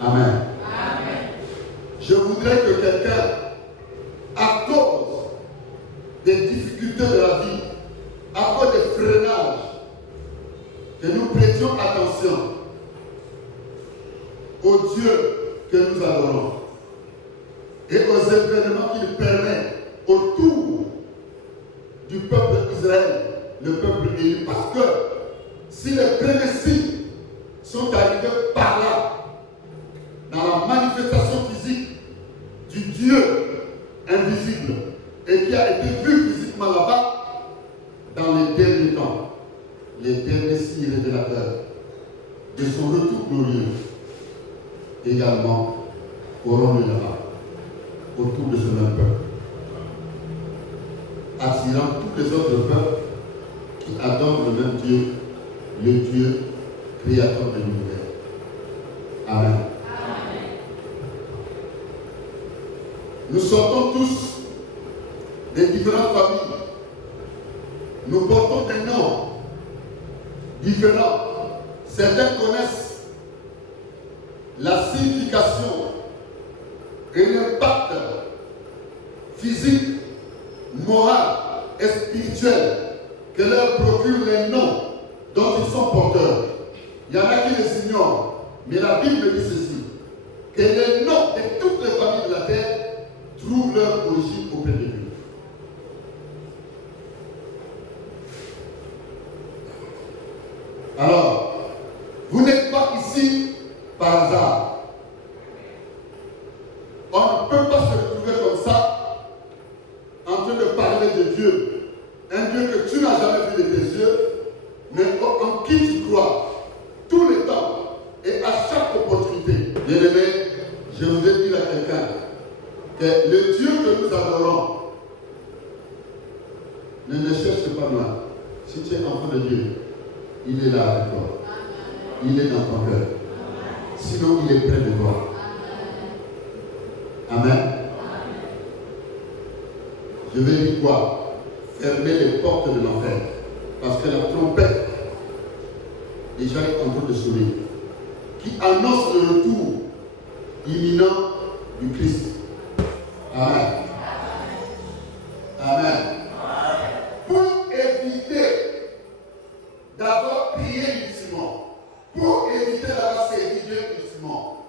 Amen. Je voudrais que quelqu'un, à cause des difficultés de la vie, à cause des freinages, que nous prêtions attention au Dieu que nous adorons et aux événements qu'il permet autour du peuple d'Israël, le peuple élu. Parce que si les premiers signes sont arrivés par là, dans la manifestation physique du Dieu invisible et qui a été vu physiquement là-bas, dans les derniers temps, les derniers signes révélateurs de son retour glorieux également auront lieu là-bas, autour de ce même peuple, attirant tous les autres peuples qui adorent le même Dieu, le Dieu créateur de l'univers. Amen. Nous sortons tous des différentes familles. Nous portons des noms différents. Certains connaissent la signification et l'impact physique, moral et spirituel que leur procurent les noms dont ils sont porteurs. Il y en a qui les ignorent, mais la Bible dit ceci, que les noms de toutes les familles de la terre trouvent leur origine auprès de Dieu. Alors, vous n'êtes pas ici par hasard. On ne peut pas se retrouver comme ça, en train de parler de Dieu. Un Dieu que tu n'as jamais vu de tes yeux, mais en qui tu crois, tout le temps et à chaque opportunité. Bien-aimé, je voudrais dire à quelqu'un que le Dieu que nous adorons ne cherche pas loin. Si tu es enfant de Dieu, il est là avec toi. Il est dans ton cœur. Sinon, il est près de toi. Amen. Je vais dire quoi? Fermer les portes de l'enfer. Parce que la trompette, déjà est en train de sonner, qui annonce le retour imminent du Christ. Amen. Amen. Pour éviter d'avoir prié inutilement, pour éviter d'avoir servi Dieu inutilement.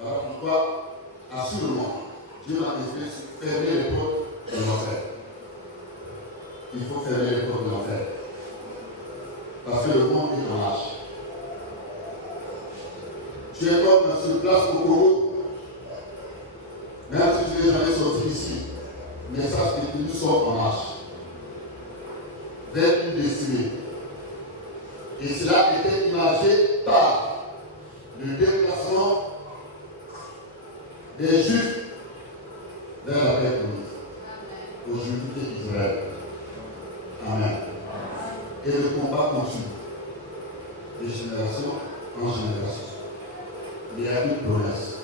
Voilà pourquoi, assurément, Dieu a décidé de fermer les portes de l'enfer. Il faut fermer les portes de l'enfer. Parce que le monde est en lâche. Tu es comme sur place au Congo. Même si tu n'es jamais sorti ici, mais sache que nous sommes en marche vers une destinée. Et cela a été imagé par le déplacement des Juifs vers la terre promise, aujourd'hui Israël. Amen. Et le combat continue, de génération en génération. Il y a une promesse.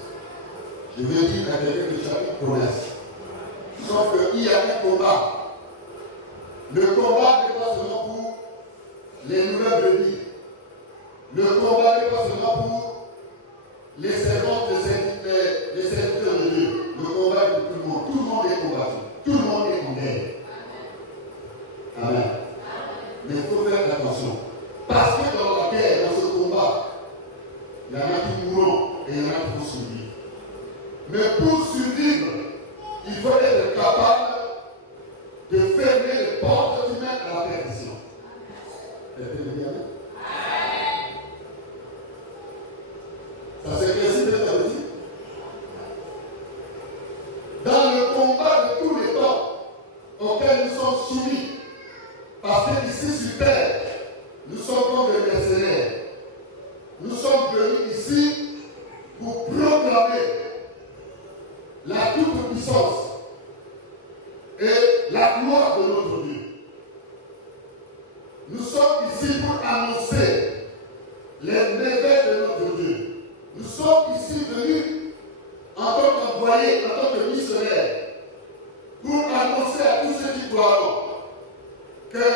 Je veux dire à quelqu'un que tu as une promesse. Sauf qu'il y a un combat. Le combat n'est pas seulement pour les nouvelles brebis. Le combat n'est pas seulement pour les servantes, les serviteurs de Dieu. Le combat est pour tout le monde. Tout le monde est combattu. Tout le monde est en guerre. Amen. Mais il faut faire attention. Parce que dans la guerre, dans ce combat, il y en a qui mourront et il y en a qui vont survivre. Mais pour survivre, il faut être capable de fermer les portes qui mènent à la perdition. Ça s'éclaircit peut-être ça veut dire. Dans le combat de tous les temps auxquels nous sommes soumis, parce qu'ici sur terre, nous sommes comme des mercenaires. Nous sommes venus ici pour proclamer la toute-puissance et la gloire de notre Dieu. Nous sommes ici pour annoncer les merveilles de notre Dieu. Nous sommes ici venus en tant qu'envoyés, en tant que missionnaires, pour annoncer à tous ceux qui croient que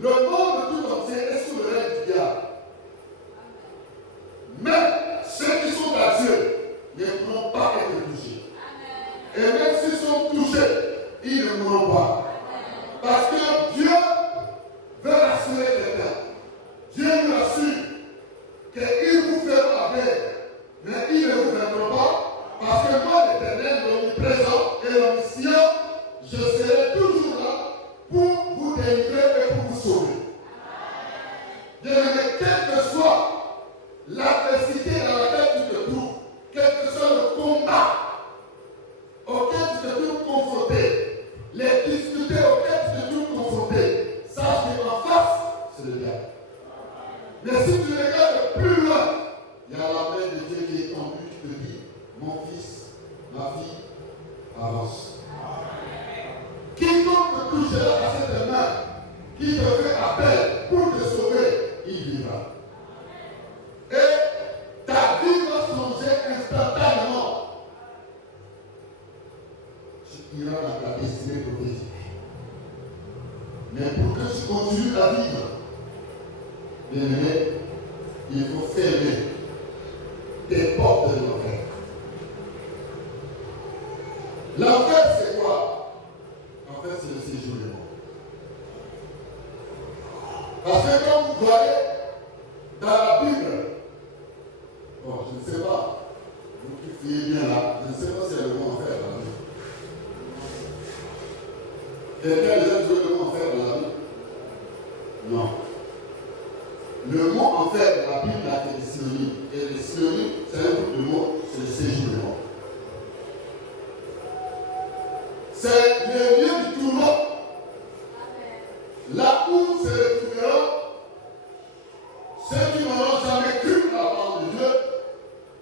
le monde tout entier est sous le règne du diable. Mais envoie. Parce que Dieu veut rassurer quelqu'un. Dieu nous assure qu'il vous fera bien, mais il ne vous fera pas, parce que moi, l'Éternel, l'omniprésent et l'omniscient, je serai toujours là pour vous délivrer et pour vous sauver. Bien-aimé, quelle que soit l'adversité dans laquelle tu te trouves, quel que soit le combat auquel tu te trouves confronté, les difficultés auxquelles tu te trouves confronté, sache qu'en face, c'est le diable. Mais si tu regardes plus loin, il y a la main de Dieu qui est tendue, qui te dit, mon fils, ma fille, avance. Quiconque te touchera à cette main, qui te fait appel pour te sauver, il vivra. Et ta vie va changer instantanément. Tu iras dans ta destinée prophétique. Mais pour que tu continues à vivre, bien aimé, il faut fermer tes portes de l'enfer. L'enfer, c'est quoi? En fait, c'est le séjour des morts. Parce que quand vous voyez dans la Bible, bon, je ne sais pas, vous qui fouillez bien là, je ne sais pas si il y a le mot enfer dans la Bible. Quelqu'un les a trouvé le mot enfer dans la Bible? Non. Le mot enfer dans la Bible a des synonymes. Et les synonymes, c'est un groupe de mots, c'est le séjour des morts. C'est le lieu du tourment. Là où se retrouveront ceux qui n'auront jamais cru à la parole de Dieu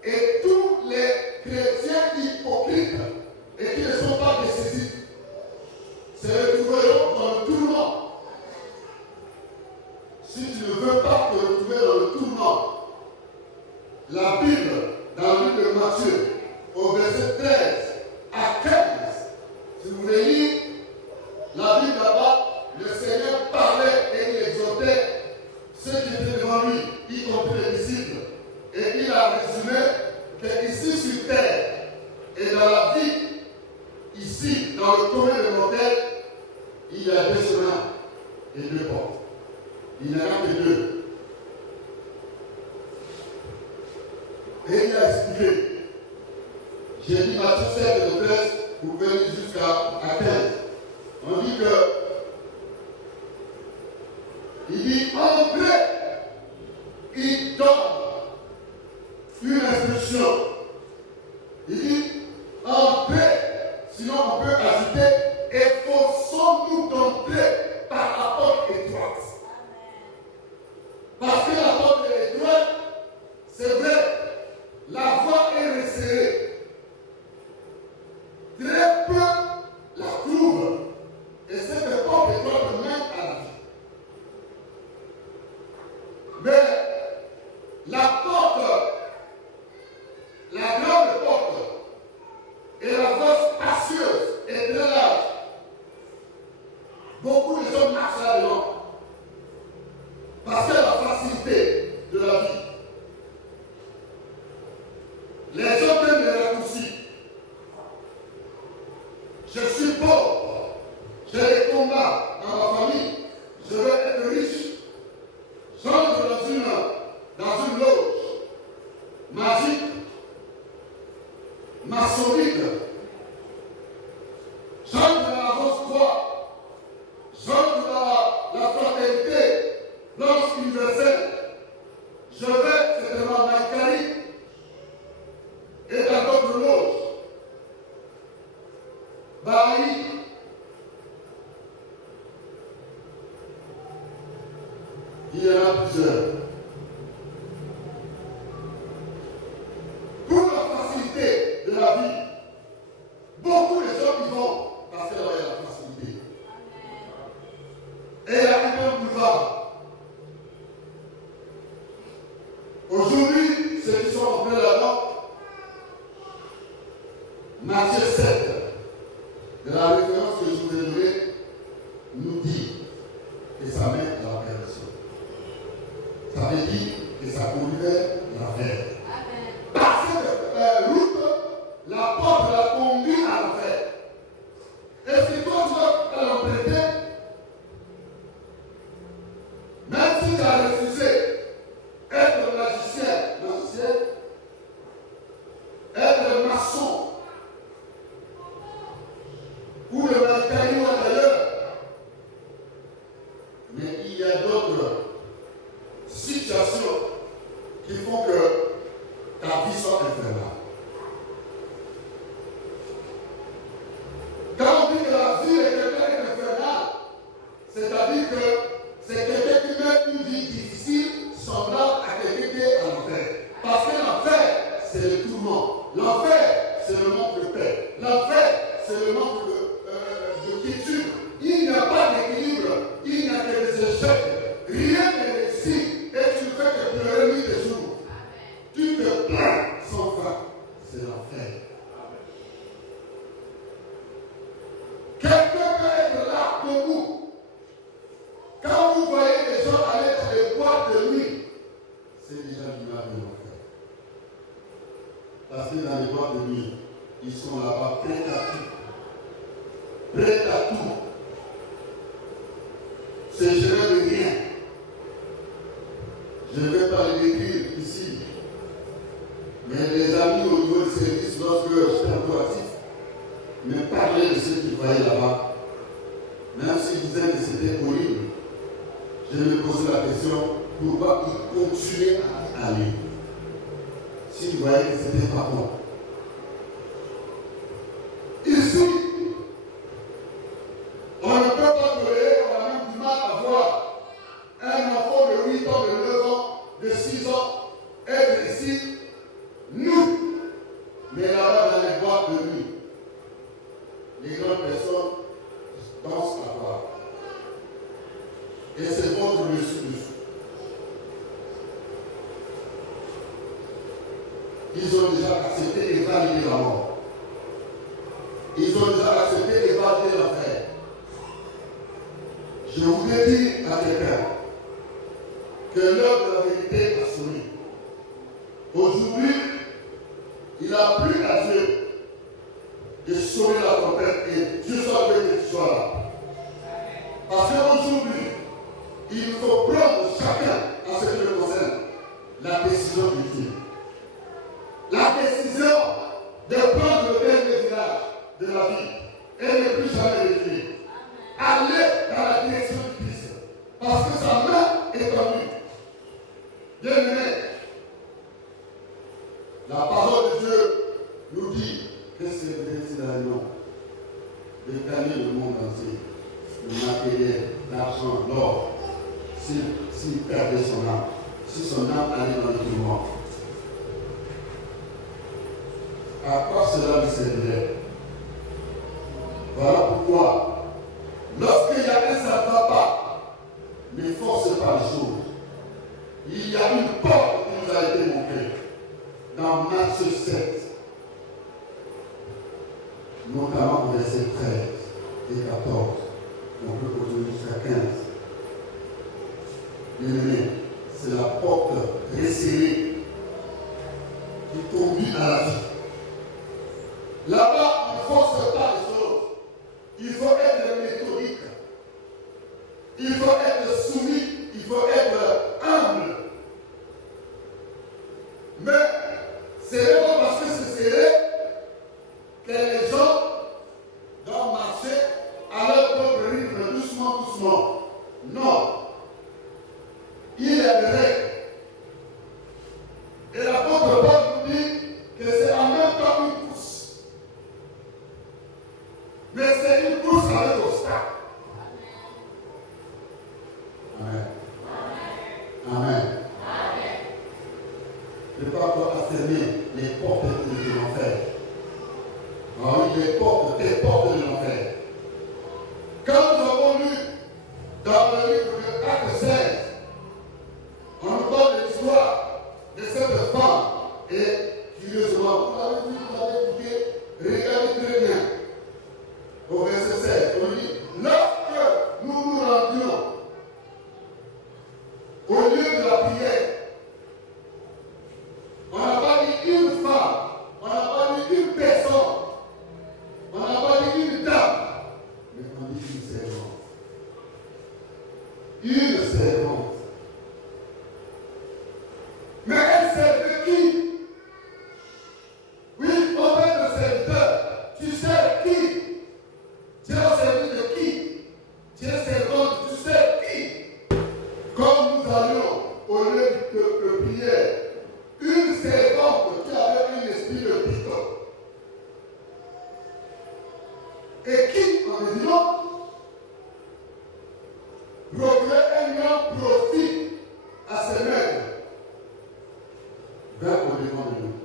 et tous les chrétiens hypocrites et qui ne sont pas décisifs se retrouveront dans le tourment. Si tu ne veux pas te retrouver dans le tourment, la Bible, dans le livre de Matthieu, au verset 13 à 15, si vous voulez lire la Bible là-bas, le Seigneur parlait et il exhortait ceux qui étaient devant lui, y compris les disciples. Et il a résumé qu'ici sur terre et dans la vie, ici, dans le commun des mortels, il y a deux chemins et deux portes. Il n'y en a que deux. Et il a expliqué. J'ai dit Matthieu 7, le 13, vous pouvez lire jusqu'à 15. On dit que il dit entrez, il donne une instruction. Il dit entrez, sinon on peut ajouter efforçons-nous d'entrer par la porte étroite. Parce que la porte est étroite, c'est vrai, la voie est resserrée. Très peu la trouvent. Et cette porte étroite mène à la vie. Mais la porte, la grande porte et la voie spacieuse est très large. Beaucoup de gens marchent là-dedans parce que la facilité de la vie. Les gens aiment les raccourcis. Je suis pauvre, j'ai des combats dans ma famille, je veux être riche. J'entre dans une loge magique, maçonnique. J'entre dans la Rose-Croix. J'entre dans la fraternité blanche universelle. Je vais certainement à Maïkari et dans d'autres loges. Bahia. Il y en a plusieurs. Pour la facilité de la vie, beaucoup de gens y vont parce qu'il y a la facilité. Et il y a un boulevard. Aujourd'hui, ceux qui sont en plein là-dedans, Matthieu 7, de la référence que je vous ai donnée, nous dit que ça mène à la perdition. Ça veut dire que ça conduit l'enfer. Par cette route, la porte la conduit à l'enfer. Et si toi tu vas être magicien, être maçon, ou le matériau d'ailleurs. Mais il y a d'autres situations qui font que ta vie soit infernale. Quand on dit que la vie est quelqu'un d'infernal, c'est-à-dire que c'est quelqu'un qui mène une vie difficile, semblable à quelqu'un qui est en enfer. Parce que l'enfer, c'est le tourment. L'enfer, c'est le manque de paix. L'enfer, c'est le manque de quiétude. Il n'y a pas d'équilibre. Il n'y a que des échecs. Rien n'est réussi. Et tu ne fais que pleurer nuit et jour. Tu te plains sans fin. C'est l'enfer. Quelqu'un peut être là debout. Quand vous voyez les gens aller dans les boîtes de nuit, c'est déjà l'image de l'enfer. Parce que dans les boîtes de nuit, ils sont là-bas prêts à tout. Prêts à tout. C'est géré de rien. Je ne vais pas le décrire ici. Mais les amis au niveau du service, lorsque j'étais encore actif, me parlaient de ce qu'ils voyaient là-bas. Même s'ils disaient que c'était horrible, je me posais la question, pourquoi ils continuaient à aller s'ils voyaient que c'était pas bon. Ici, on ne peut pas tolérer, on a même du mal à voir un enfant de 8 ans, de 9 ans, de 6 ans être ici, nous, mais là-bas dans les boîtes de nuit. Les grandes personnes dansent à part. Et c'est contre le dessus. Ils ont déjà accepté et validé la mort. Ils ont déjà accepté et validé l'enfer. Je voudrais dire à quelqu'un que l'heure de la vérité a sonné. Aujourd'hui, il n'a plus à Dieu de sonner la trompette et Dieu soit que tu sois là. Parce qu'aujourd'hui, il faut prendre chacun, en ce qui le concerne, la décision ultime. La décision de prendre le dernier virage de la vie et ne plus jamais reculer. Aller dans la direction du Christ. Parce que sa main est tendue. Bien-aimé, la parole de Dieu nous dit que c'est précisément de gagner le monde entier, le matériel, l'argent, l'or, s'il perdait son âme, si son âme allait dans le tourment. À quoi cela lui servirait? Voilà pourquoi, lorsqu'il y a un certain pas, ne force pas les choses. Il y a une porte qui nous a été montrée dans Matthieu 7, notamment au verset 13 et 14. On peut continuer jusqu'à 15. Bien-aimé, c'est la porte resserrée qui conduit à la vie. Là-bas, on ne force pas les choses. Il faut être méthodique. Il faut être soumis. Il faut être humble. Mais c'est vraiment parce que c'est serré que les gens doivent marcher à leur propre rythme, doucement, doucement. Non. Il y a des règles. Et l'apôtre Paul nous dit que c'est en même temps une course. Mais c'est une course avec obstacle. Amen. Amen. Je ne peux pas affirmer les portes de l'enfer. Ah oui, les portes de l'enfer. Quand nous avons lu dans le livre de Actes 16, on nous parle de l'histoire de cette femme. Et curieusement, vous l'avez vu, vous l'avez écouté, regardez très bien. Au verset 16, on dit, lorsque nous nous rendions au lieu de la prière, on n'a pas dit une femme, on n'a pas dit une personne, on n'a pas dit une dame, va au-devant de nous.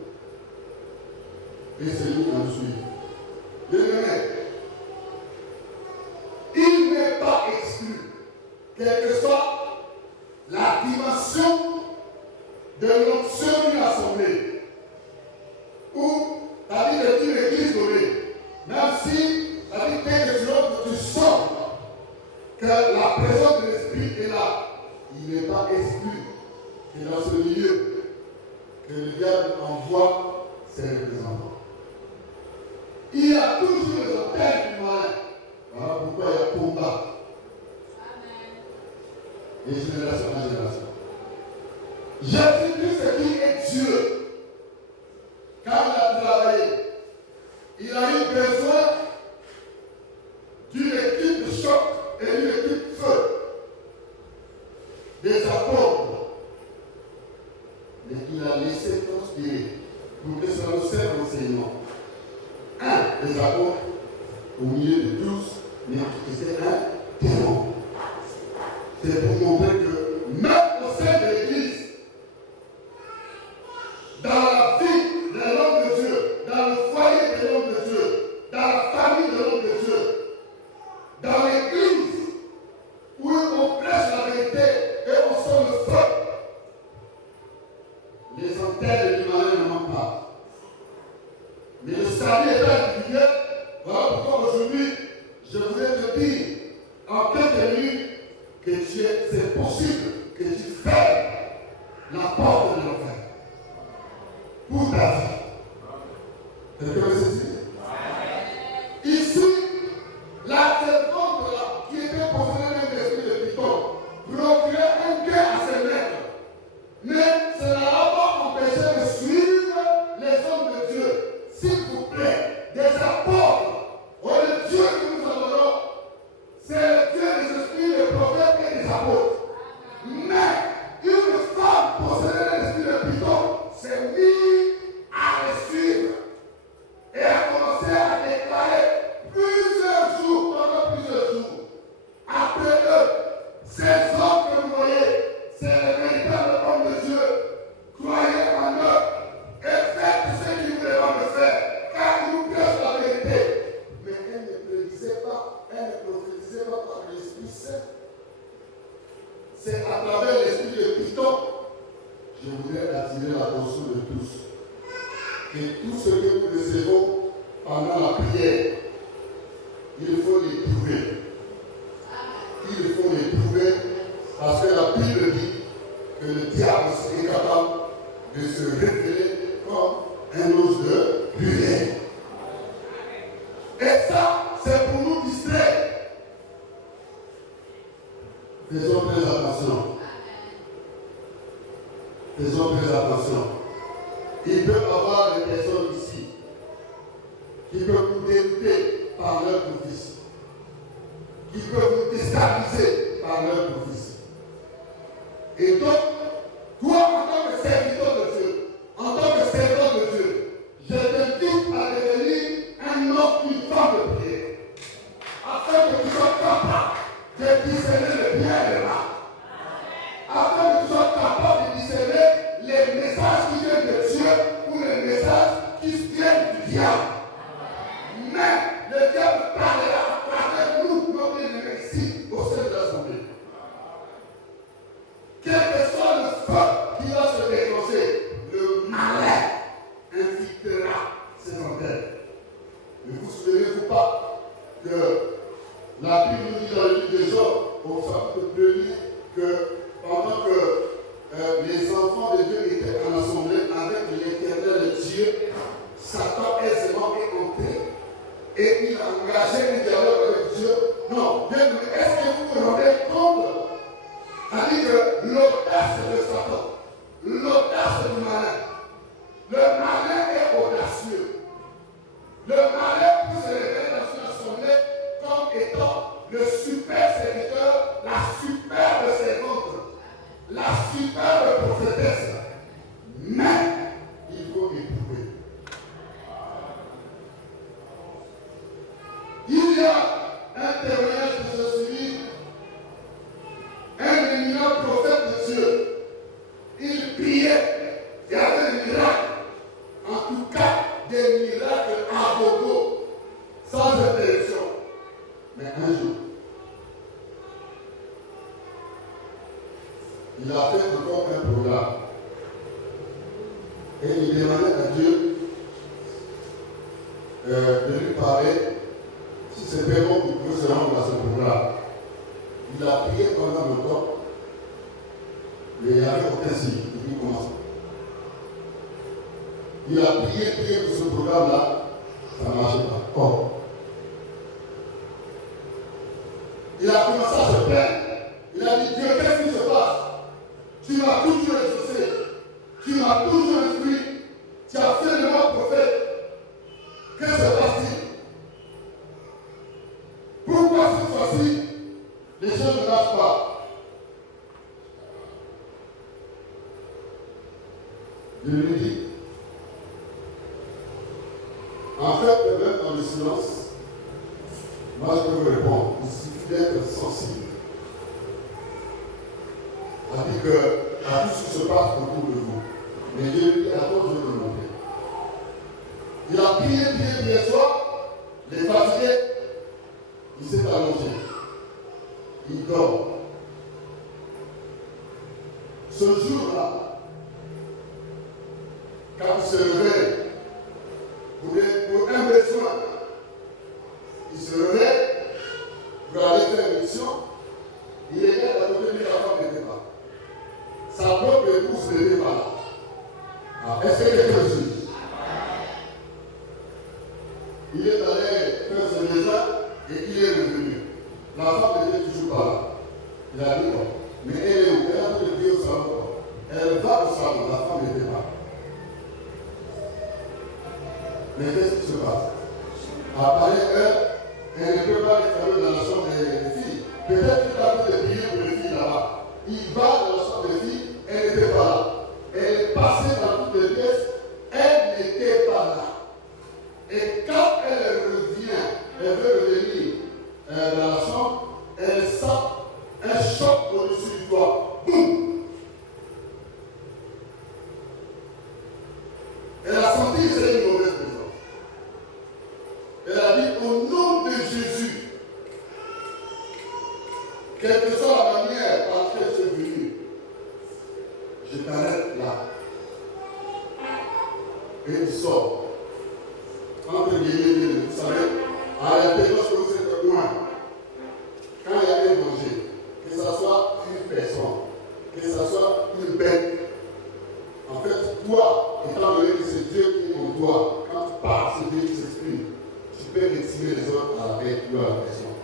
Et c'est nous qui nous suivons. Bien-aimé, il n'est pas exclu, quelle que soit la dimension de l'option d'une assemblée, ou la vie d'une église donnée, même si la vie que tu sens que la présence de l'Esprit est là, il n'est pas exclu que dans ce milieu, que le diable envoie ses représentants. Il y a toujours les hôtels du malin. Voilà pourquoi il y a combat. Et génération en génération. Jésus-Christ, c'est qui est Dieu. Quand il a travaillé, il a eu besoin d'une équipe de choc et d'une équipe feu. Des apôtres. Mais il a laissé conspirer pour que cela nous serve d'enseignement. Un des apôtres au milieu de tous, mais c'était un témoin. C'est pour montrer que même au sein de l'Église, dans la vie de l'homme de Dieu, dans le foyer de l'homme de Dieu, dans la famille de l'homme de Dieu, dans l'Église, où on prêche la vérité et on sent le feu, les antennes du malin ne manquent pas. Mais le salut est individuel. Voilà pourquoi aujourd'hui, je voudrais te dire, en quelques minutes, que c'est possible que tu fermes la porte de l'enfer pour ta vie. Quelqu'un me sait? Ici, la servante qui était possédée d'un esprit de Python procurait un gain à ses maîtres. Mais cela n'a pas empêché de suivre les hommes de Dieu. S'il vous plaît, des apôtres, le Dieu que nous adorons, c'est le Dieu des esprits, des prophètes et des apôtres. Mais une femme possédée d'un esprit de Python s'est mise à les suivre et a commencé à déclarer plusieurs jours, pendant plusieurs jours. Après eux, ces hommes que vous voyez, c'est les véritables hommes de Dieu. Croyez en eux et faites ce qu'ils vous demandent de faire, car ils vous prêchent la vérité. Mais elle ne prédisait pas, elle ne prophétisait pas par l'Esprit Saint. C'est à travers l'esprit de Python, je voudrais attirer l'attention de tous. Que tout ce que nous recevons pendant la prière, il faut l'éprouver. Il faut l'éprouver parce que la Bible dit que le diable est capable de se révéler comme un os de lumière. Et ça, c'est pour nous distraire. Faisons très attention. Faisons très attention. Il peut y avoir des personnes ici qui peuvent vous dérouter par leur prophétie, qui peuvent vous déstabiliser par leur prophétie. Et donc, toi, en tant que serviteur de Dieu, en tant que servant de Dieu, je t'invite à devenir un homme, une femme de prière, afin que tu sois capable de discerner le bien et le mal, afin que tu sois capable de discerner les messages qui viennent de Dieu ou les messages qui viennent du diable. Mais le diable parlera à travers nous, nos bien-aimés ici, au sein de l'Assemblée. Quel que soit Et il demandait à Dieu de lui parler si c'était bon qu'il pouvait se rendre à ce programme. Il a prié pendant longtemps, mais il n'y avait aucun signe. Il commence. Il a prié pour ce programme-là, ça ne marchait pas. Oh. Il a commencé à se plaindre. Il a dit, Dieu, qu'est-ce qui se passe? Tu m'as toujours exaucé. Tu m'as toujours instruit. Tu as fait de moi prophète. Que se passe-t-il? Pourquoi cette fois-ci, les choses ne marchent pas? Je lui dis, en fait, même dans le silence, moi je peux vous répondre. Il suffit d'être sensible. C'est-à-dire à tout ce qui se passe autour de vous. Mais Dieu lui dit, attends, je vais te montrer. Il a prié soir, les fatigués, il s'est allongé. Il dort. Ce jour-là, quand il se réveille, pour un besoin, il se réveille pour aller faire une mission, il regarde à côté de lui, la femme n'était pas. Sa propre épouse n'était pas là. Ah, est-ce que quelqu'un me suit? Il est allé faire ce dessin et il est revenu. La femme n'était toujours pas là. Il a dit non. Mais elle est où? Elle a fait le pied au salon. Elle va au salon, la femme n'était pas là. Mais qu'est-ce qui se passe? À pareille heure, elle ne peut pas être dans la chambre des filles. Peut-être qu'il a fait des billets pour les filles là-bas. Il va dans la chambre des filles, elle n'était pas là. Elle est passée dans toutes les pièces, elle n'était pas là. Et quand elle revient, elle veut revenir dans la chambre, elle sent un choc au-dessus du toit. Boum! Elle a senti que c'est une mauvaise présence. Elle a dit au nom de Jésus, quelle que soit la manière par laquelle je suis venu, je t'arrête là. Et il sort. Entre guillemets, vous savez, en réalité, lorsque vous êtes loin, quand il y a un danger, que ce soit une personne, que ce soit une bête, en fait, toi, étant donné que c'est Dieu qui est en toi, quand tu parles, c'est Dieu qui s'exprime, tu peux retirer les autres à la bête ou à la personne.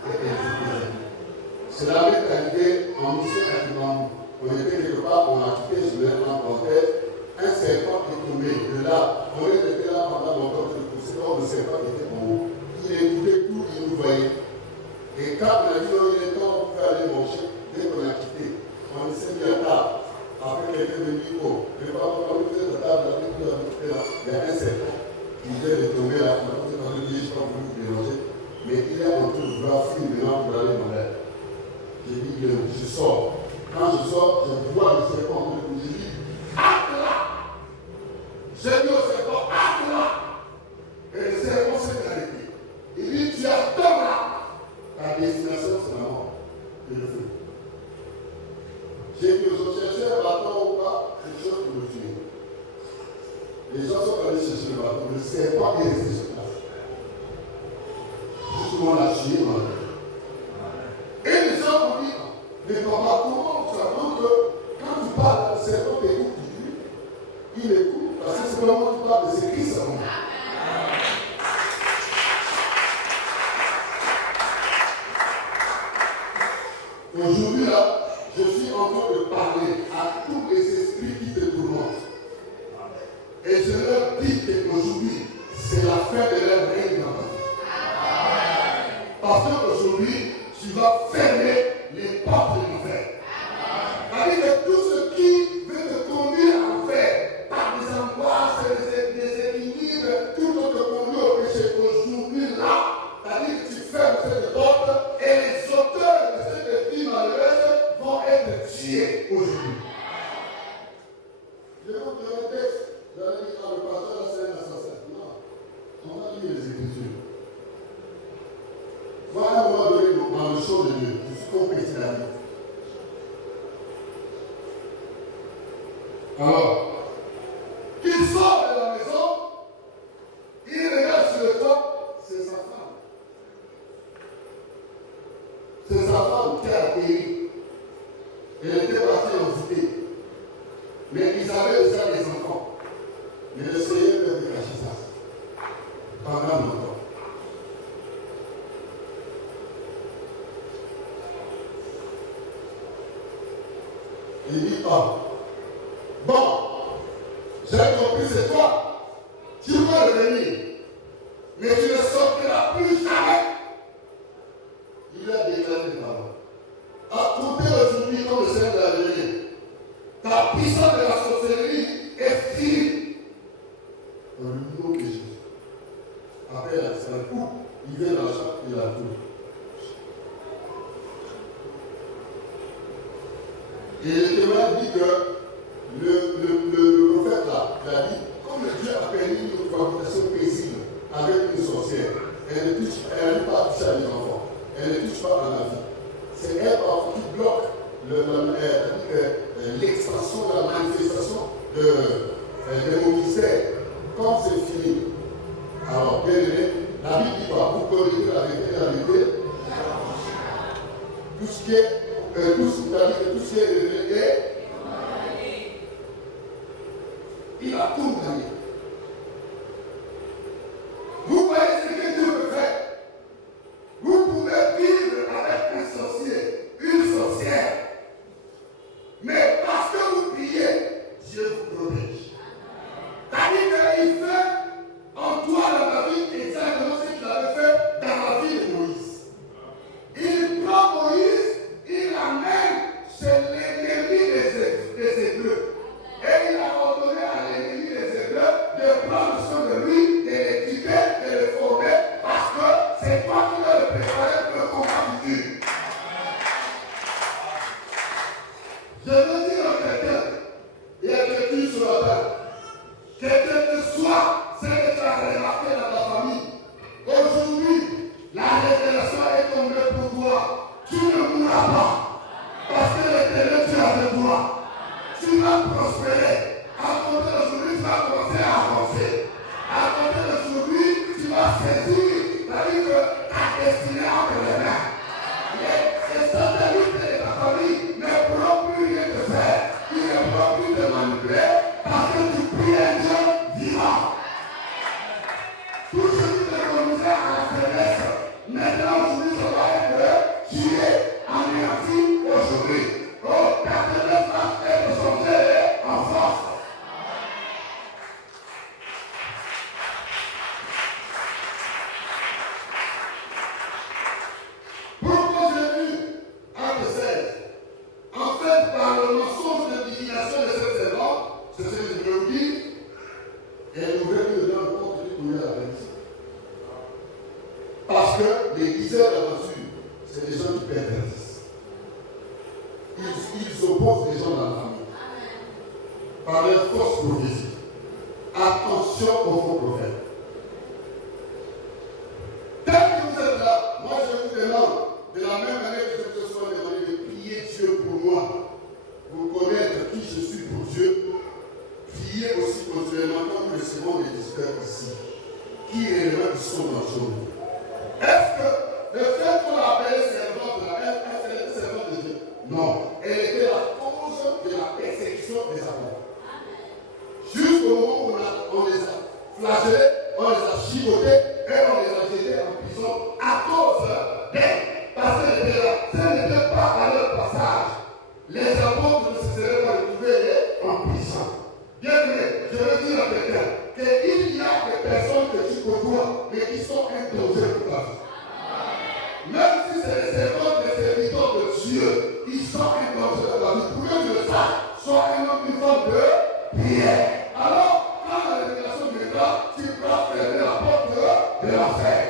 C'est la mentalité en mission à Kimambou. On était quelque part, on a quitté, je vais en tête, un serpent est tombé de là. On était là pendant longtemps, c'est comme le serpent était en haut. Il écoutait tout, il nous voyait. Et quand on a dit non, il est temps pour aller manger, dès qu'on a quitté, on s'est mis à table. Après, quelqu'un me dit, oh, mais quand vous êtes à table, il y a un serpent qui vient de tomber là. On a dit, je ne sais pas vous déranger, mais il est en train de vouloir finir maintenant pour aller manger. J'ai dit, je sors. Quand je sors, je vois le serpent en train de bouger. Je dis, acte là! J'ai dit au serpent, acte là! Et le serpent s'est arrêté. Il dit, tu attends là! Ta destination, c'est la mort. Et le feu. J'ai dit aux autres, chercher un bâton ou pas, c'est chose pour le tuer. Les gens sont allés chercher le bâton, le serpent est resté sur place. Justement, la tué dans la tête. Et les gens m'ont dit, mais papa, comment tu apprends que quand tu parles, le serpent t'écoute, il écoute, parce que c'est vraiment tu parles de ses Christ à moi. Aujourd'hui, là, je suis en train de parler à tous les esprits qui te tourmentent. Et je leur dis qu'aujourd'hui, c'est la fin de leur règne dans ta vie. Parce qu'aujourd'hui, tu vas fermer les portes de l'enfer. C'est-à-dire que tout ce qui veut te conduire à l'enfer, par des angoisses, des déséquilibres, tout ce qui te conduit au péché, aujourd'hui là, c'est-à-dire que tu fermes cette porte et les auteurs de cette vie malheureuse vont être tués aujourd'hui. Je vous donne un texte, vous allez dire, le pasteur, c'est un assassin. Non, on va lire les Écritures. Il sort de la maison, il regarde sur le toit, c'est sa femme. C'est sa femme qui a péri. Elle était partie en cité. Mais ils avaient déjà des enfants. Mais le Seigneur leur a caché ça. Pendant longtemps. Il dit, oh, bon, j'ai compris, c'est toi. Tu vas revenir. Mais tu ne sortiras plus jamais. Il a déclaré les paroles. À compter aujourd'hui, comme le Seigneur l'a révélé, ta puissance de la sorcellerie est finie. Dans le nom de Jésus. Après, il a coupe, il vient dans la chambre, il a tout. Et l'Éternel dit que le prophète là, il a dit, comme le Dieu a permis une cohabitation paisible avec une sorcière, elle n'arrive pas à toucher à les enfants, elle ne touche pas à la vie. C'est elle qui bloque l'expansion de la manifestation de mon ministère. Quand c'est fini, alors bien aimé, la Bible dit quoi? Vous connaissez la vérité, tout ce qui est tout ce qui est révélé, il a tout gagné. Vous voyez ce que Dieu veut faire. Vous pouvez vivre avec un sorcier, une sorcière. Mais parce que vous priez, Dieu vous protège. C'est-à-dire qu'il fait en toi dans ta vie exactement ce qu'il avait fait dans la vie de Moïse. Il prend Moïse, il l'amène chez l'ennemi des Hébreux. Et il a ordonné à l'ennemi des Hébreux de prendre soin de lui, de l'équiper, de le former, parce que c'est toi qui vas le préparer pour le combat futur. Je veux dire à quelqu'un, il y a quelqu'un sur la table. Quelqu'un que soit, c'est que tu as remarqué dans ta famille. Aujourd'hui, la révélation est tombée pour toi. Tu ne mourras pas. Parce que l'Éternel, tu as de toi. Tu vas prospérer. À compter d'aujourd'hui, tu vas commencer à avancer. À compter d'aujourd'hui, tu vas saisir. C'est-à-dire que ta destinée entre les mains. Les satellites de ta famille ne pourront plus rien te faire. Ils ne pourront plus te manipuler parce que tu pries un Dieu vivant. Tout ce qui te conduisait à la faiblesse, maintenant aujourd'hui, ça va être tué, anéanti aujourd'hui. Oh, ta faiblesse va être changée en force. Pourquoi j'ai lu Acte 16? En fait, par le mensonge de divination de cette servante, c'est ce que je vous dis, elle nous veut nous donner compte de tout la vérité. Parce que les guiseurs d'aventure, c'est des gens qui pervertissent. Ils opposent les gens dans la famille. Par leur force prophétique. Attention aux faux prophètes. Tel que vous êtes là, moi je vous demande, de la même manière que je vous sois demandé de prier Dieu pour moi, pour connaître qui je suis pour Dieu, priez aussi continuellement comme le second des disciples ici, qui réellement sont dans le jour. Est-ce que le fait qu'on l'appelle servante, elle était servante de Dieu? Non, elle était la cause de la persécution des apôtres. Jusqu'au moment où on les a flagellés, on les a chicotés et on les a jetés en prison à cause d'elle. Parce qu'elle était là. Si elle n'était pas à leur passage, les apôtres ne se seraient pas retrouvés en prison. Bien aimé, je veux dire à quelqu'un qu'il y a des personnes que tu côtoies, mais qui sont un danger pour ta vie. Même si c'est les servants des serviteurs de Dieu, ils sont un danger pour ta vie. Pour que tu le saches, sois un homme, une femme de prière. Alors, quand la révélation viendra, tu pourras fermer la porte de l'enfer.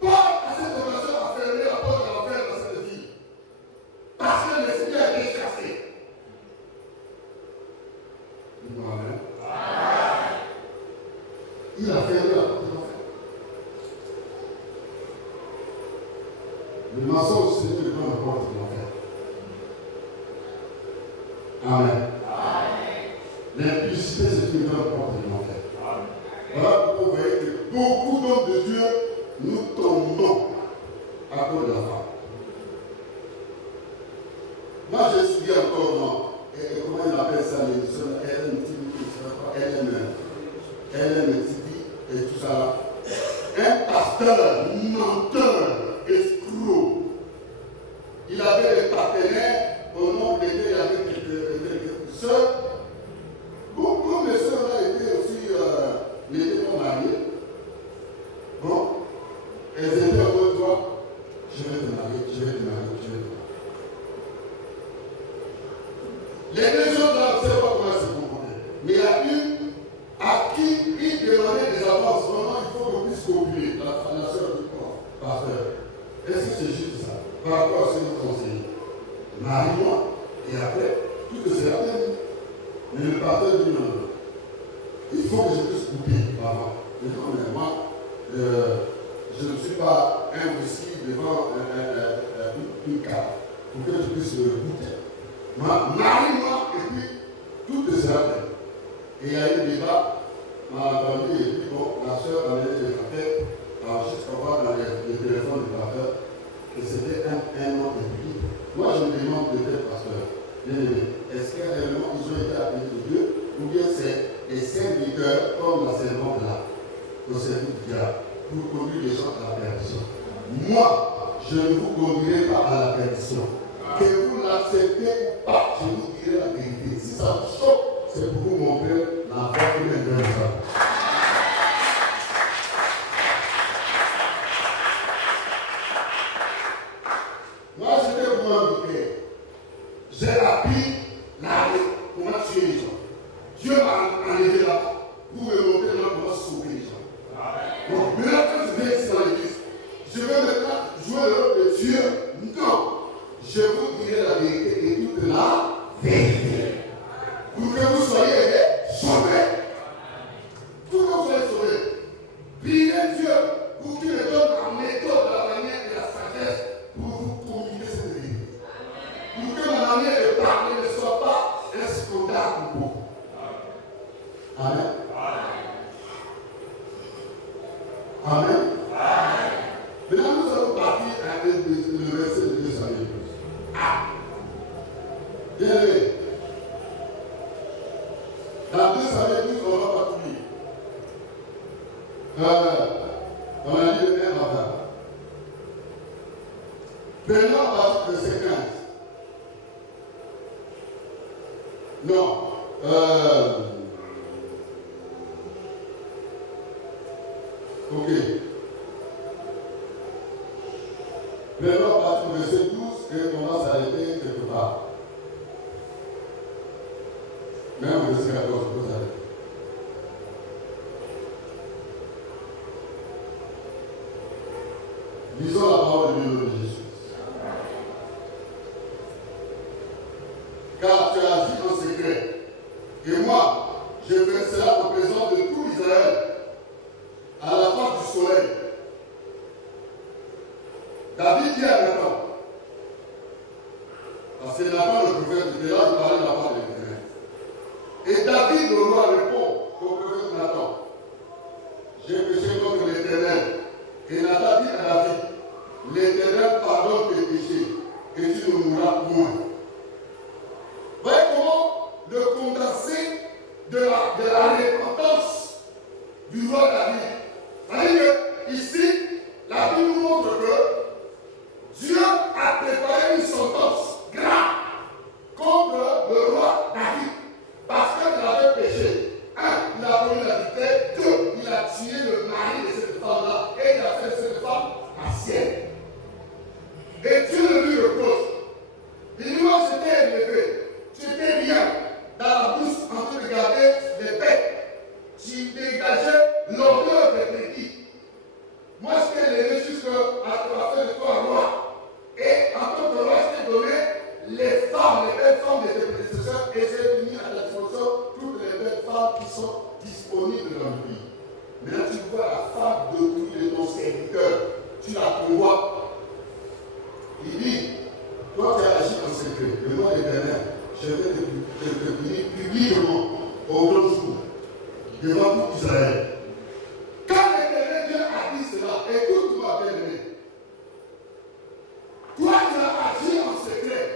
Paul, à cette occasion, a fermé la porte de l'enfer dans cette vie. Parce que l'esprit a été chassé. Amen. Il a fermé la porte de l'enfer. Le mensonge, c'est le grand porte de l'enfer. Amen. Mais le pasteur dit non, non. Il faut que je puisse goûter avant. Je dis non, mais moi, je ne suis pas investi devant une carte pour que je puisse goûter. Marie-moi et puis tout sera bien. Et il y a eu des débats. Ma famille et puis bon, la soeur a amené des affaires, jusqu'à voir dans les téléphones du pasteur que c'était un nom public. Moi je me demande peut-être, pasteur, est-ce que réellement ils ont été appelés de Dieu ou bien c'est les serviteurs comme la servante là, au service du diable, pour conduire les gens à la perdition. Moi, je ne vous conduirai pas à la perdition. Que vous l'acceptez ou pas, je vous dirai la vérité. Si ça vous choque, c'est pour vous montrer la foi qui est dans ça. Moi, j'étais pour m'inviter. J'ai appris comment tuer les gens. Dieu m'a enlevé là-bas pour me montrer comment sauver les gens. Donc, maintenant, quand je viens ici dans l'église, je veux maintenant jouer le rôle de Dieu. Non. Je vous dirai la vérité et toute la vérité. Pour que vous soyez sauvés. Pour que vous soyez sauvés. Priez Dieu pour qu'il me donne la méthode, la manière et la sagesse pour vous communiquer cette vérité. Pour que ma manière de parler ne soit pas un scandale pour vous. Amen. Amen. Maintenant, nous allons partir à le verset de 2 Samuel. Bien aimé. Dans 2 Samuel 12, on va pas tout lire. On a dit le 1 à 20. Prenons à partir de verset 15. Non. Ok. Prenons à partir du verset 12 et on va s'arrêter quelque part. Même au verset 14, on peut s'arrêter. Lisons la parole de Dieu de Jésus. Car tu as agi en secret. Et moi, je ferai cela en présence de tout Israël, à la face du soleil. David dit à Nathan, parce que Nathan le prophète était là, il parlait de la part de l'Éternel. Et David le roi répond au prophète Nathan, j'ai péché contre l'Éternel. Et Nathan dit à David, l'Éternel pardonne tes péchés et tu ne mourras point. Voyez comment le condensé de la repentance du roi David. C'est-à-dire que ici, la Bible nous montre que Dieu a préparé une sentence grave contre le roi David. Parce qu'il avait péché. 1, il a volé la vitesse. 2, il a tué le mari de cette femme-là. Et il a fait cette femme la sienne. Et Dieu le lui reproche. Il dit, moi, je t'ai élevé. Tu n'étais rien dans la bouche en train de garder les bêtes. Tu dégageais l'odeur des brebis. Moi, je t'ai élevé jusqu'à la fin de toi, roi. Et en tant que roi, je t'ai donné les femmes, les belles femmes de tes prédécesseurs. Et j'ai mis à ta disposition toutes les belles femmes qui sont disponibles dans le pays. Maintenant, tu vois la femme de tous les ton serviteur. Tu la convoites. Il dit, toi tu as agi en secret, mais moi l'Éternel, je vais te punir publiquement au grand jour, devant tout Israël. Quand l'Éternel Dieu a dit cela, écoute-moi bien aimé. Toi tu as agi en secret.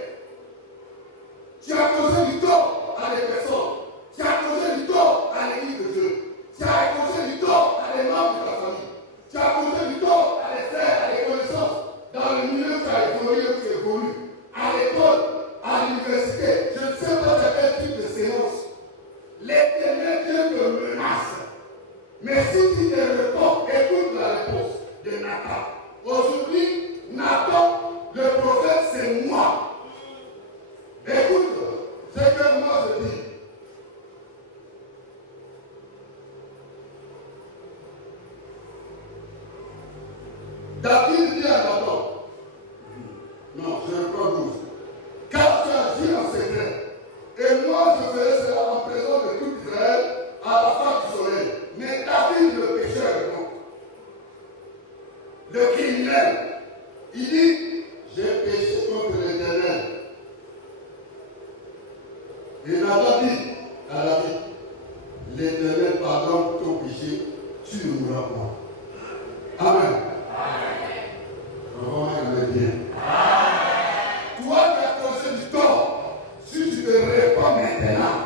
Tu as causé du tort à des personnes. Tu as causé du tort à l'église de Dieu. Tu as causé du tort à des membres de ta famille. Tu as causé du tort à des frères, à des connaissances. Dans le milieu où tu as évolué, où tu évolues, à l'école, à l'université, je ne sais pas de quel type de séance. L'Éternel Dieu te menace. Mais si tu te réponds, écoute la réponse de Nathan. Aujourd'hui, Nathan, le prophète, c'est moi. Écoute ce que moi je dis. David dit à Nathan, non, je ne prends 12. Car tu as agi en secret, et moi je ferai cela en présence va dire à la vie, l'Éternel pardonne ton péché, tu ne mourras pas. Amen. On va bien. Toi qui as causé du tort, si tu te réponds maintenant,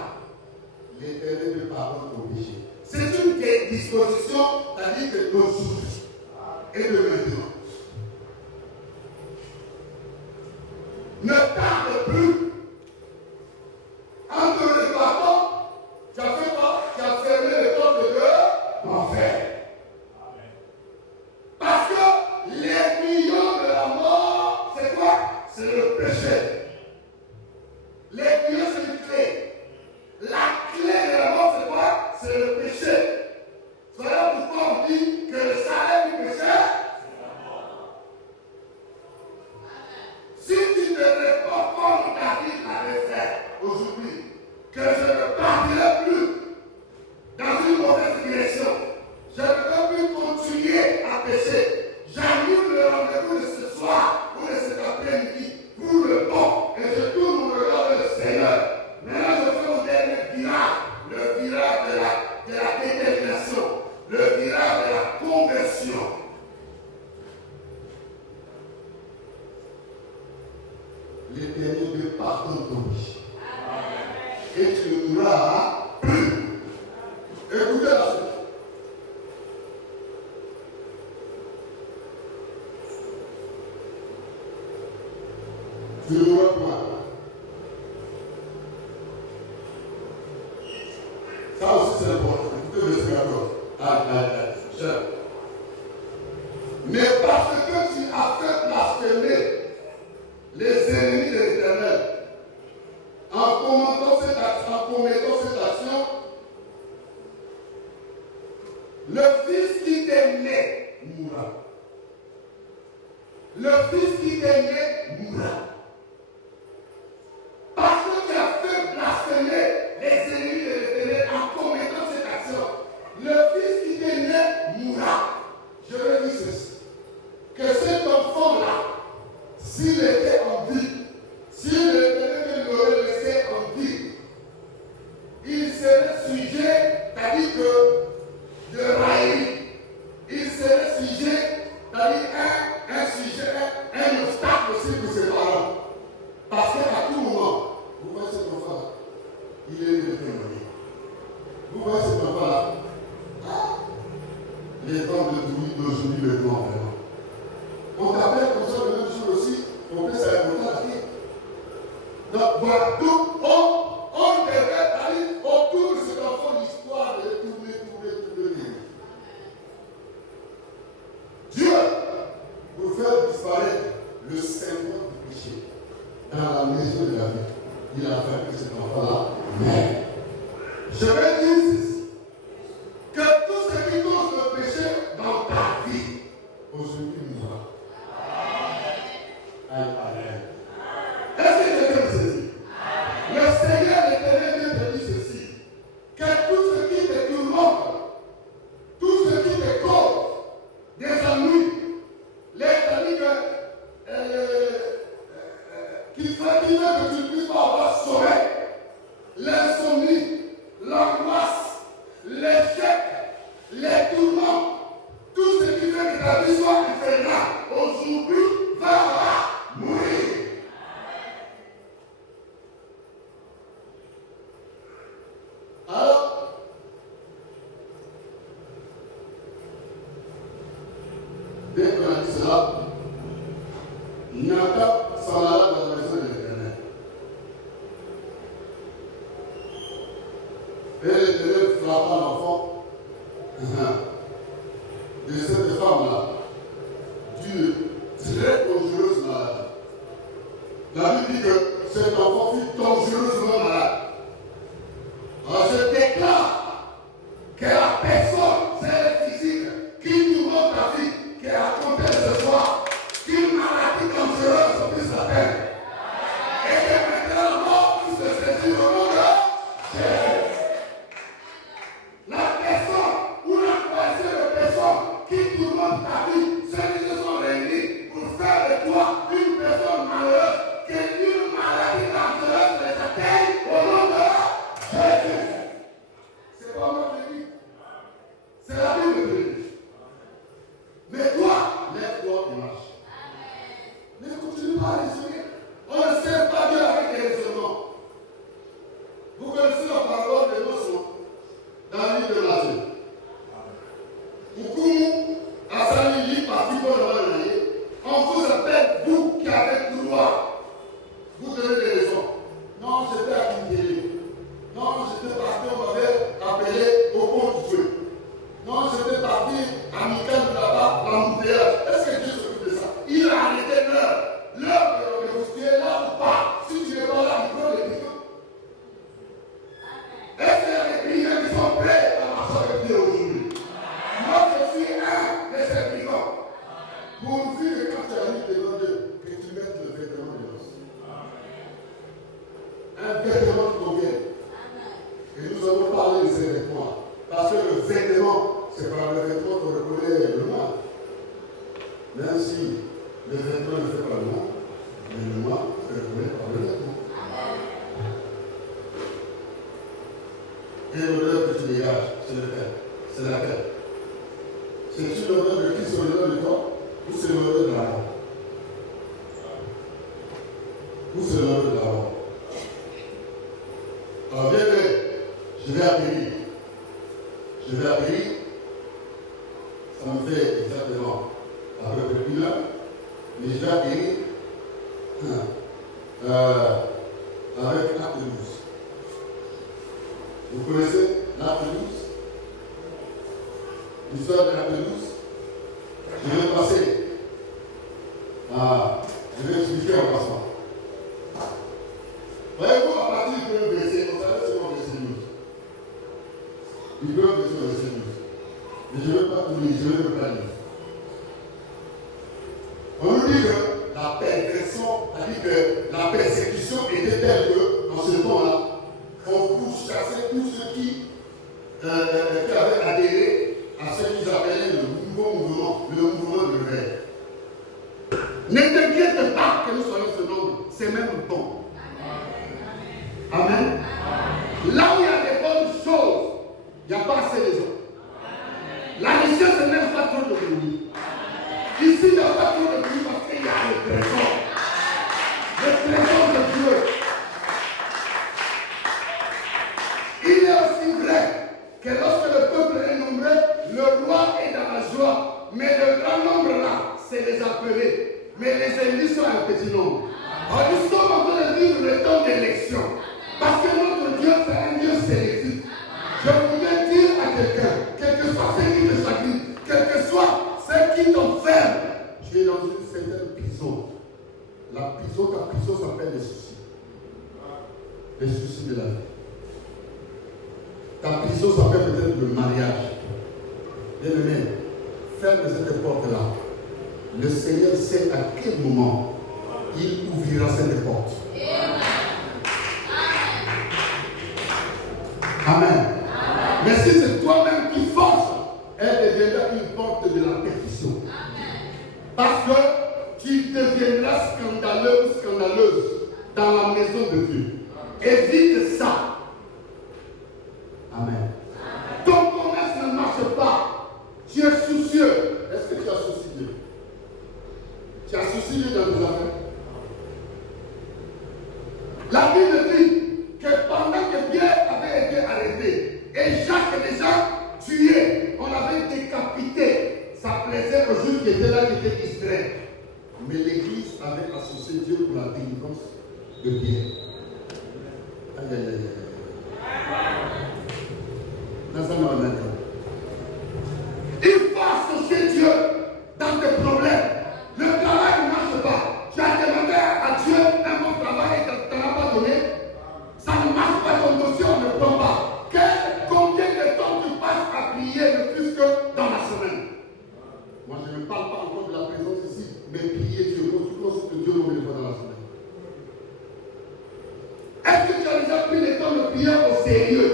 l'Éternel te pardonne ton péché. C'est une disposition, c'est-à-dire que d'aujourd'hui et de maintenant. Ne tarde plus. En te répartant, tu as fait quoi? Tu as fermé les portes de l'enfer. Parce que les millions de la mort, c'est quoi? C'est le péché. Les millions, c'est une clé. La clé de la mort, c'est quoi? C'est le péché. Voilà pourquoi on dit que le salaire du péché, c'est la mort. Si tu te réponds comme David l'avait fait aujourd'hui, que je ne partirai plus dans une mauvaise direction, je ne peux plus continuer à pécher. J'annule le rendez-vous de ce soir ou de cet après-midi pour le bon et je tourne mon regard vers le Seigneur. Maintenant, je fais mon dernier virage, le virage de la détermination, le virage de la conversion. L'Éternel te pardonne ton péché. Et tu ne mourras plus. Écoutez la suite. Tu ne mourras pas. Ça aussi c'est important. Écoutez le verset 14. Mais parce que tu as fait blasphémer les ennemis de l'Éternel, en commettant cette action, le fils qui t'est né mourra. Le fils qui t'est né mourra. Parce que tu as fait blasphémer les ennemis de l'Éternel en commettant cette action, le fils qui t'est né mourra. Je vais dire ceci, que cet enfant-là, s'il était en vie, si l'Éternel l'aurait laissé en vie, il serait sujet, c'est-à-dire que de raillerie. Il serait sujet, c'est-à-dire un sujet, un obstacle aussi pour ses parents. Parce qu'à tout moment, vous voyez cet enfant-là, il est le témoigner. Vous voyez cet enfant-là, les temps d'aujourd'hui, le grand vraiment. On t'appelle comme ça le même jour aussi, on peut s'alimenter la vie. Donc voilà, donc on devrait aller autour de cet enfant l'histoire de tourner. Dieu, pour faire disparaître le symbole du péché dans la maison de la vie, il a fait que cet enfant-là meurt. Je vais dire ceci, que tout ce qui cause le péché dans ta vie, aujourd'hui mourra. Amen. Est-ce que quelqu'un me saisit? Le Seigneur l'Éternel te dit ceci, que tout ce qui te tourmente, tout ce qui te cause des ennuis, les ennuis qui fait que tu ne puisses pas avoir sommeil, l'insomnie, l'angoisse, l'échec, les tourments, tout ce qui fait que ta vie soit infernale, aujourd'hui va mourir. Alors, dès qu'on a dit cela, Nathan s'en alla dans la maison de l'Éternel. Et l'Éternel frappa l'enfant de cette femme-là d'une très dangereuse maladie. La Bible dit que cet enfant fut dangereusement malade. Alors je déclare que la personne, celle physique, qui tourmente ta vie, qui a raconté ce soir, qu'une maladie dangereuse puisse s'appeler. Et que maintenant la mort puisse se saisir au nom de Jésus. La personne ou la croisée de personnes qui tourmentent ta vie, ceux qui se sont réunis pour faire de toi une personne malheureuse, qu'une maladie dangereuse les atteigne au nom de Quelle odeur que tu dégages? C'est le Père. C'est la paix. C'est une odeur de qui? C'est l'odeur de toi? Ou c'est l'odeur de la mort? Ou c'est l'odeur de la mort? Alors bien que je vais atterrir. Je vais atterrir. Ça me fait exactement à peu près 1 heure. Mais je vais atterrir avec la pelouse. Vous connaissez la pelouse? L'histoire de la pelouse? Je vais passer. Je vais expliquer en passant. Voyez-vous, à partir du premier verset, vous savez c'est mon verset 12. Du premier verset au verset 12. Mais je ne vais pas tout lire, je vais le pas lire. On nous dit que la perversion, c'est-à-dire que la persécution était telle que, dans ce temps-là, on pourchassait tous ceux qui avaient adhéré à ce qu'ils appelaient le nouveau mouvement, le mouvement de rêve. Ne t'inquiète pas que nous soyons ce nombre, c'est même bon. Amen. Là où il y a des bonnes choses, il n'y a pas assez de gens. La mission, ce n'est pas trop de bruit. Ici, il n'y a pas trop de bruit parce qu'il y a le trésor. Le trésor de Dieu. Il est aussi vrai que lorsque le peuple est nombreux, le roi est dans la joie. Mais le grand nombre là, c'est les appelés. Mais les élus sont un petit nombre. Alors nous sommes en train de vivre le temps d'élection. Parce que notre Dieu, c'est un Dieu sélectif. Je voudrais dire à quelqu'un, quel que soit ce qui te chagrine, quel que soit ce qui t'enferme, tu es dans une certaine prison. La prison, ta prison s'appelle les soucis. Les soucis de la vie. Ta prison s'appelle peut-être le mariage. Bien-aimé, ferme cette porte-là. Le Seigneur sait à quel moment il ouvrira cette porte. Amen. Mais si c'est toi-même qui forces, elle deviendra une porte de la perdition. Parce que tu deviendras scandaleux ou scandaleuse dans la maison de Dieu. Évite ça. Amen. Ton commerce ne marche pas. Tu es soucieux. Est-ce que tu as souci Dieu? Tu as souci Dieu dans tes affaires? La Bible dit que pendant que Pierre avait été arrêté et Jacques déjà tué, on avait décapité. Ça plaisait aux Juifs qui étaient là, qui étaient distraits. Mais l'Église avait associé Dieu pour la délivrance de Pierre. Aïe, aïe, aïe, aïe. Il faut associer Dieu dans tes problèmes. Le travail ne marche pas. Tu as demandé à Dieu un bon travail et tu ne l'as pas donné. Ça ne marche pas, ton dossier, on ne prend pas. Combien de temps tu passes à prier le plus que dans la semaine? Moi, je ne parle pas encore de la présence ici, mais prier Dieu. Tu penses que Dieu nous met dans la semaine. Est-ce que tu as déjà pris le temps de prier au sérieux?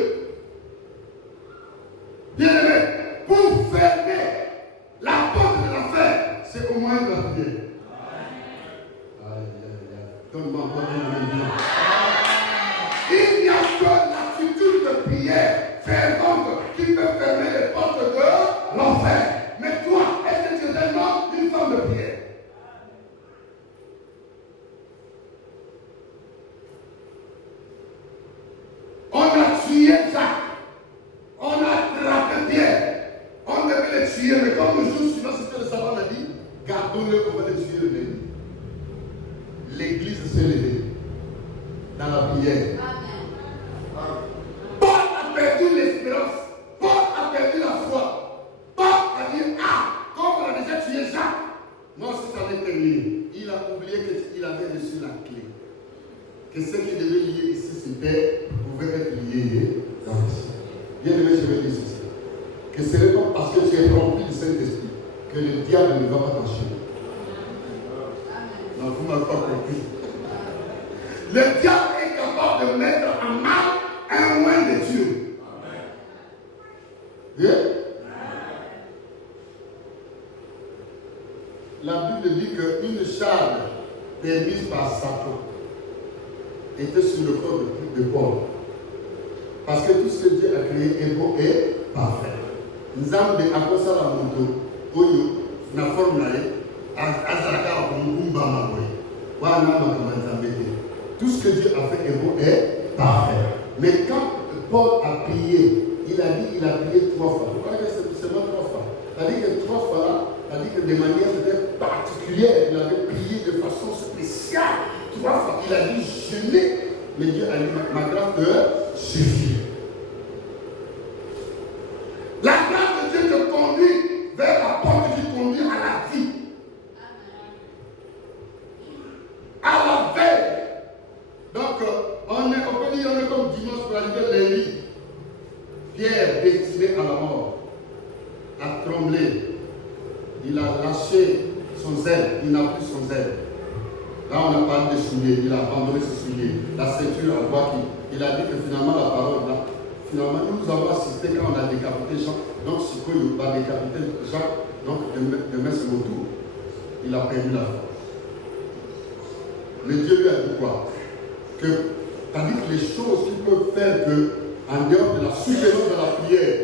Bien-aimé, pour fermer la porte de l'enfer, c'est au moyen de la prière. Aïe, aïe, aïe. Donne-moi encore bien. Il n'y a que l'attitude de prière fervente qui peut fermer les portes de l'enfer. Mais toi, est-ce que tu es tellement une femme de prière? On a tué Jacques. On a attrapé Pierre. On devait le tuer, mais comme le jour suivant, c'était le sabbat, on a dit, gardons-le, on va le tuer le lundi. L'église s'est levée dans la prière. Paul a perdu l'espérance. Paul a perdu la foi. Paul a dit, comme on a déjà tué Jacques, non, si ça avait terminé, il a oublié qu'il avait reçu la clé. Que ce qui devait lier ici, c'était, pouvait être lié dans le ciel. Bien aimé, je vais dire ceci. Que ce n'est pas parce que tu es rempli du Saint-Esprit que le diable ne va pas t'enchaîner. Non, vous ne m'avez pas compris. Le diable est capable de mettre en mal un loin de Dieu. Bien? La Bible dit qu'une charge permise par Satan était sur le corps de Paul. Parce que tout ce que Dieu a créé est beau et parfait. Nzambe akosa la moto oyo na forme na ye azalaka kumumba maboye. Wana makamba Nzambe te. Tout ce que Dieu a fait est beau et parfait. Mais quand Paul a prié, il a prié 3 fois. Vous voyez que c'est seulement 3 fois. C'est-à-dire que 3 fois là, c'est-à-dire que de manière particulière, il avait prié de façon spéciale. 3 fois, il a dit jeûner, mais Dieu a dit ma grâce te suffit. La grâce de Dieu te conduit vers la porte qui conduit à la vie. À la veille. Donc, on peut dire, on est comme dimanche pour arriver lundi. Pierre, destiné à la mort, a tremblé. Il a lâché son zèle. Il n'a plus son zèle. Là, on a parlé des souliers. Il a abandonné ses souliers. La ceinture en bois. Il a dit que finalement, la parole, là, finalement, nous avons assisté quand on a décapité Jean. Donc, si il va décapiter Jean, donc demain, c'est mon tour. Il a perdu la force. Mais Dieu lui a dit quoi? Que, c'est-à-dire que les choses qui peuvent faire que, en dehors de la souffrance de la prière,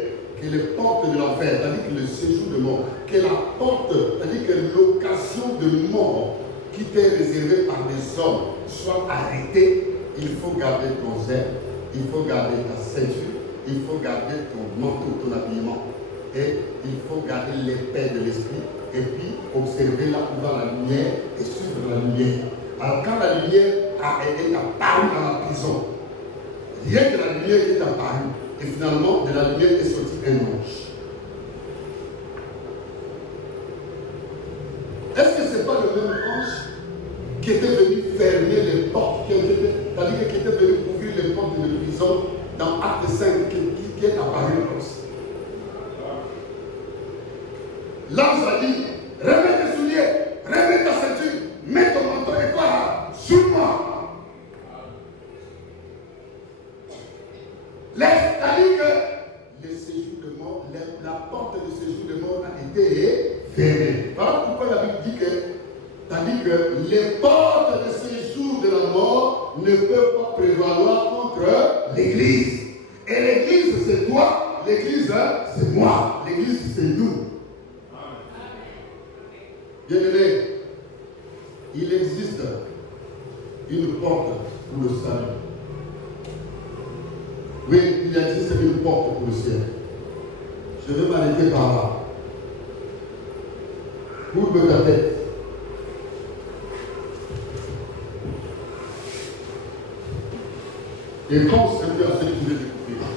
que les portes de l'enfer, c'est-à-dire que le séjour de mort, que la porte, c'est-à-dire que l'occasion de mort qui t'est réservée par des hommes soit arrêtée, il faut garder ton zèle, il faut garder ta ceinture, il faut garder ton manteau, ton habillement, et il faut garder l'épée de l'esprit, et puis observer là où va la lumière et suivre la lumière. Alors quand la lumière est apparue dans la prison, rien que la lumière est apparue, et finalement de la lumière est sorti un ange. Est-ce que ce n'est pas le même ange qui était venu fermer les portes, c'est-à-dire qui était venu ouvrir les portes de la prison dans Acte 5 qui est apparu aussi? L'ange a dit, remets tes souliers, remets ta ceinture, mets ton manteau et quoi? Suis-moi. C'est-à-dire que le séjour de mort, la porte de séjour de mort a été fermée. Voilà pourquoi la Bible dit que, c'est-à-dire que les portes de séjour de la mort ne peuvent pas prévaloir contre l'Église. Et l'Église, c'est toi, l'Église, c'est moi, l'Église, c'est nous. Bien-aimé, il existe une porte pour le salut. Oui, il existe une porte pour le ciel. Je vais m'arrêter par là. Courbe ta tête. Et pense un peu à ce que tu veux découvrir.